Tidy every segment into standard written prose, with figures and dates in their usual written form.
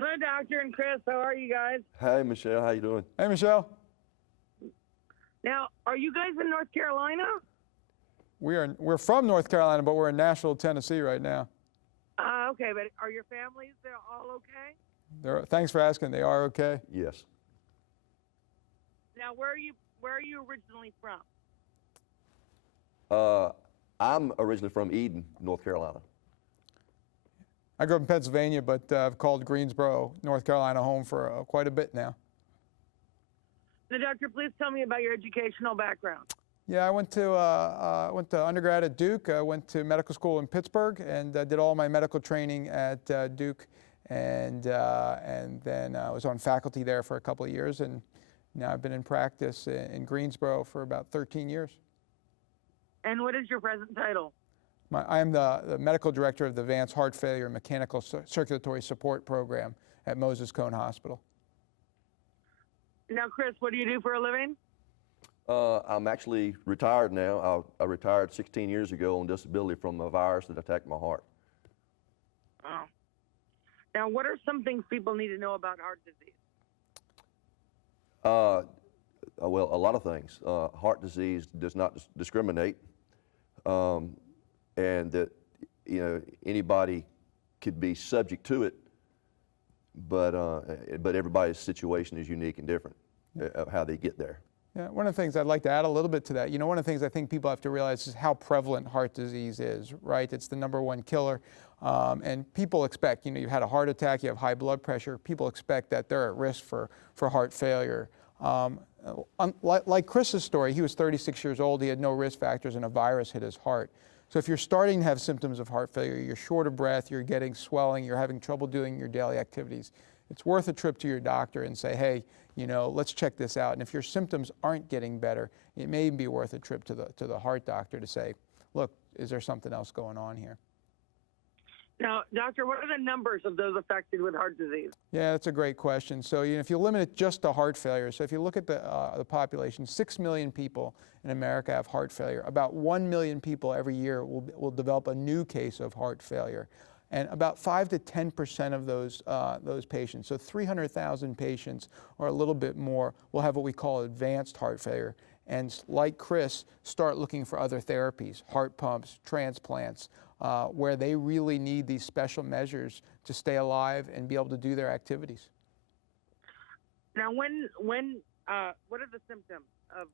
Hello, Doctor and Chris. How are you guys? Hey, Michelle. How you doing? Hey, Michelle. Now, are you guys in North Carolina? We're from North Carolina, but we're in Nashville, Tennessee right now. Okay, but are your families, they're all okay? Thanks for asking. They are okay. Yes. Now, where are you originally from? I'm originally from Eden, North Carolina. I grew up in Pennsylvania, but I've called Greensboro, North Carolina, home for quite a bit now. Now, Doctor, please tell me about your educational background. Yeah, I went to undergrad at Duke. I went to medical school in Pittsburgh and did all my medical training at Duke, and then I was on faculty there for a couple of years, and now I've been in practice in Greensboro for about 13 years. And what is your present title? I am the medical director of the Advanced Heart Failure and Mechanical Circulatory Support Program at Moses Cone Hospital. Now, Chris, what do you do for a living? I'm actually retired now. I retired 16 years ago on disability from a virus that attacked my heart. Oh. Now, what are some things people need to know about heart disease? Well, a lot of things. Heart disease does not discriminate, and that anybody could be subject to it, but everybody's situation is unique and different of how they get there. Yeah, one of the things I'd like to add a little bit to that, one of the things I think people have to realize is how prevalent heart disease is, right? It's the #1 killer, and people expect, you've had a heart attack, you have high blood pressure, people expect that they're at risk for heart failure. Like Chris's story, he was 36 years old, he had no risk factors, and a virus hit his heart. So if you're starting to have symptoms of heart failure, you're short of breath, you're getting swelling, you're having trouble doing your daily activities, it's worth a trip to your doctor and say, hey, let's check this out. And if your symptoms aren't getting better, it may be worth a trip to the heart doctor to say, look, is there something else going on here? Now, doctor, what are the numbers of those affected with heart disease? Yeah, that's a great question. So if you limit it just to heart failure, so if you look at the population, 6 million people in America have heart failure. About 1 million people every year will develop a new case of heart failure. And about 5 to 10% of those patients, so 300,000 patients or a little bit more, will have what we call advanced heart failure. And like Chris, start looking for other therapies, heart pumps, transplants, where they really need these special measures to stay alive and be able to do their activities. Now, what are the symptoms of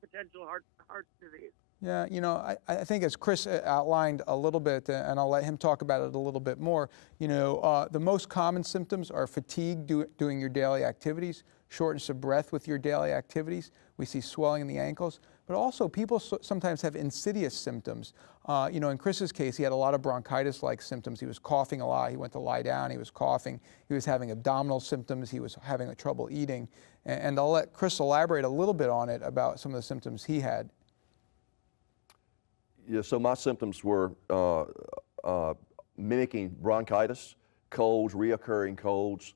potential heart disease? Yeah, I think as Chris outlined a little bit, and I'll let him talk about it a little bit more, the most common symptoms are fatigue doing your daily activities, shortness of breath with your daily activities. We see swelling in the ankles, but also people sometimes have insidious symptoms. In Chris's case, he had a lot of bronchitis-like symptoms. He was coughing a lot. He went to lie down. He was coughing. He was having abdominal symptoms. He was having trouble eating. And I'll let Chris elaborate a little bit on it about some of the symptoms he had. Yeah, so my symptoms were mimicking bronchitis, colds, reoccurring colds,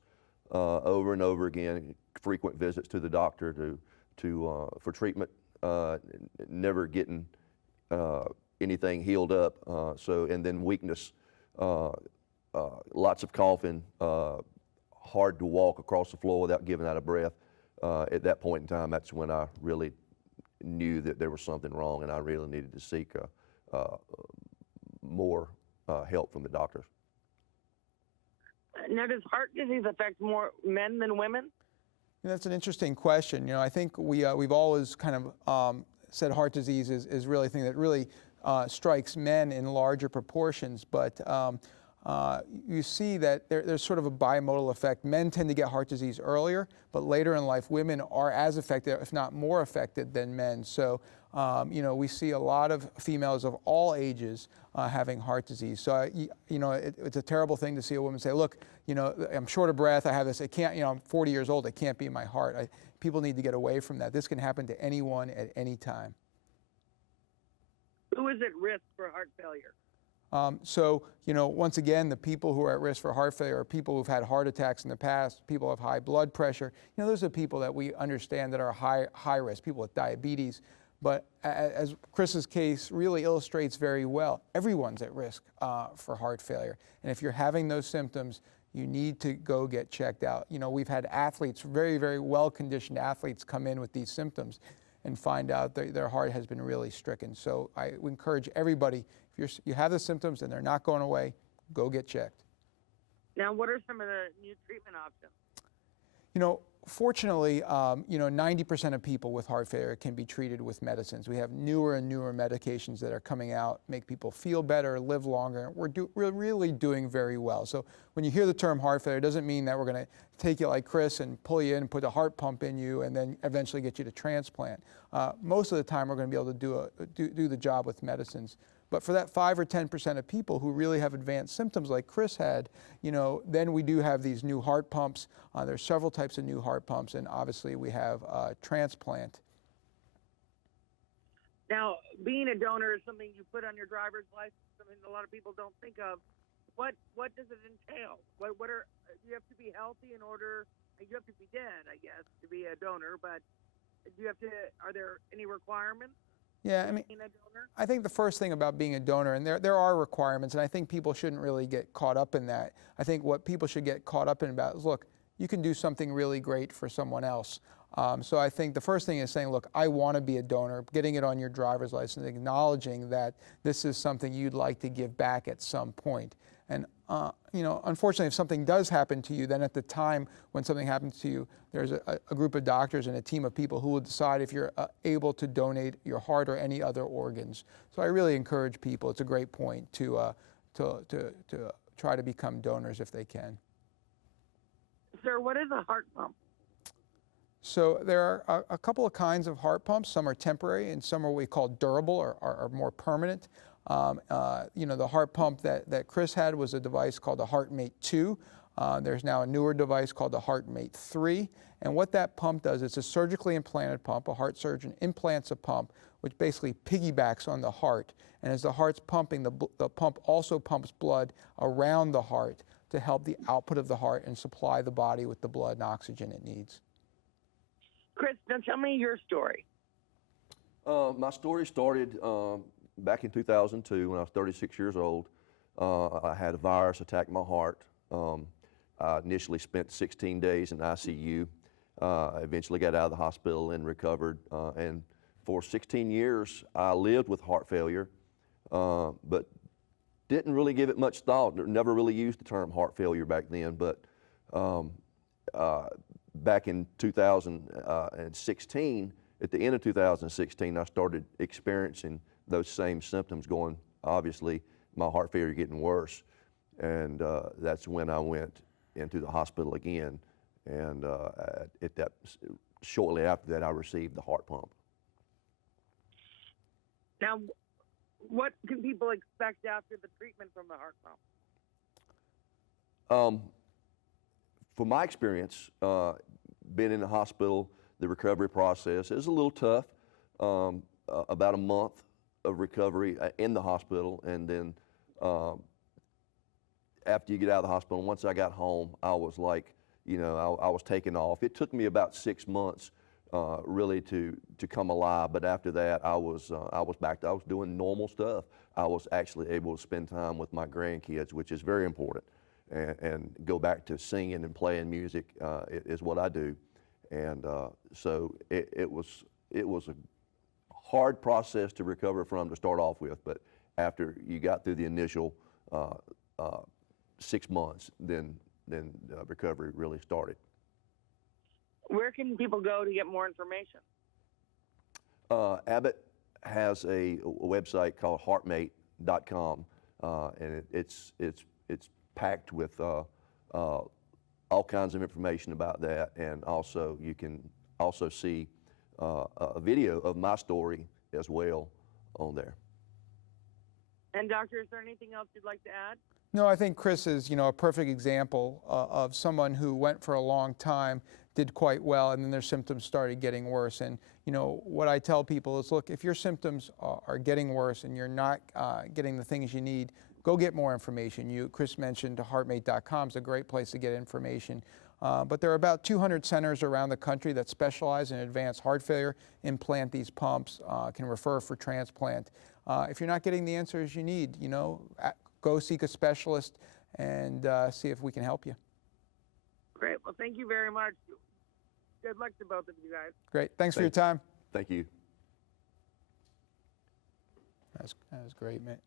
over and over again, frequent visits to the doctor for treatment, never getting anything healed up. And then weakness, lots of coughing, hard to walk across the floor without giving out of breath. At that point in time, that's when I really knew that there was something wrong, and I really needed to seek more help from the doctors. Now, does heart disease affect more men than women? That's an interesting question. I think we've always kind of said heart disease is really a thing that really strikes men in larger proportions, but you see that there's sort of a bimodal effect. Men tend to get heart disease earlier, but later in life, women are as affected, if not more affected than men. So, we see a lot of females of all ages having heart disease. So, it's a terrible thing to see a woman say, look, I'm short of breath, I have this, it can't, I'm 40 years old, it can't be my heart. People need to get away from that. This can happen to anyone at any time. Who is at risk for heart failure? Once again, the people who are at risk for heart failure are people who've had heart attacks in the past, people who have high blood pressure. Those are people that we understand that are high risk, people with diabetes. But as Chris's case really illustrates very well, everyone's at risk for heart failure. And if you're having those symptoms, you need to go get checked out. You know, we've had athletes, very, very well-conditioned athletes come in with these symptoms and find out that their heart has been really stricken. So I would encourage everybody, if you have the symptoms and they're not going away, go get checked. Now, what are some of the new treatment options? You know, fortunately, 90% of people with heart failure can be treated with medicines. We have newer and newer medications that are coming out, make people feel better, live longer. We're really doing very well. So when you hear the term heart failure, it doesn't mean that we're going to take you like Chris and pull you in and put a heart pump in you and then eventually get you to transplant. Most of the time, we're going to be able to do the job with medicines. But for that 5 or 10% of people who really have advanced symptoms like Chris had, you know, then we do have these new heart pumps. There's several types of new heart pumps, and obviously we have transplant. Now, being a donor is something you put on your driver's license, something a lot of people don't think of. What does it entail? You have to be healthy in order, you have to be dead, I guess, to be a donor, but are there any requirements? Yeah, I mean, I think the first thing about being a donor, and there are requirements, and I think people shouldn't really get caught up in that. I think what people should get caught up in about is, look, you can do something really great for someone else. So I think the first thing is saying, look, I want to be a donor, getting it on your driver's license, acknowledging that this is something you'd like to give back at some point. And you know, unfortunately, if something does happen to you, then at the time when something happens to you, there's a group of doctors and a team of people who will decide if you're able to donate your heart or any other organs. So I really encourage people. It's a great point to try to become donors if they can. Sir, what is a heart pump? So there are a couple of kinds of heart pumps. Some are temporary and some are what we call durable or are more permanent. You know, the heart pump that Chris had was a device called the HeartMate 2. There's now a newer device called the HeartMate 3. And what that pump does, it's a surgically implanted pump. A heart surgeon implants a pump, which basically piggybacks on the heart. And as the heart's pumping, the pump also pumps blood around the heart to help the output of the heart and supply the body with the blood and oxygen it needs. Chris, now tell me your story. My story started back in 2002 when I was 36 years old. I had a virus attack my heart. I initially spent 16 days in ICU. I eventually got out of the hospital and recovered. And for 16 years, I lived with heart failure, but didn't really give it much thought. Never really used the term heart failure back then. But back in 2016, at the end of 2016, I started experiencing those same symptoms going, obviously, my heart failure getting worse. And that's when I went into the hospital again. And shortly after that, I received the heart pump. Now, what can people expect after the treatment from the heart pump? From my experience, being in the hospital, the recovery process is a little tough. About a month of recovery in the hospital, and then after you get out of the hospital, once I got home, I was like, you know, I was taking off. It took me about 6 months really to come alive, but after that, I was back. I was doing normal stuff. I was actually able to spend time with my grandkids, which is very important, and go back to singing and playing music is what I do, and so it was a hard process to recover from to start off with, but after you got through the initial 6 months, then recovery really started. Where can people go to get more information? Abbott has a website called HeartMate.com, and it's packed with all kinds of information about that, and also you can also see a video of my story as well on there. And doctor, is there anything else you'd like to add? No, I think Chris is, you know, a perfect example of someone who went for a long time, did quite well, and then their symptoms started getting worse. And, you know, what I tell people is, look, if your symptoms are getting worse and you're not getting the things you need, go get more information. Chris mentioned HeartMate.com is a great place to get information. But there are about 200 centers around the country that specialize in advanced heart failure, implant these pumps, can refer for transplant. If you're not getting the answers you need, you know, go seek a specialist and see if we can help you. Great. Well, thank you very much. Good luck to both of you guys. Great. Thanks for your time. Thank you. That was great, mate.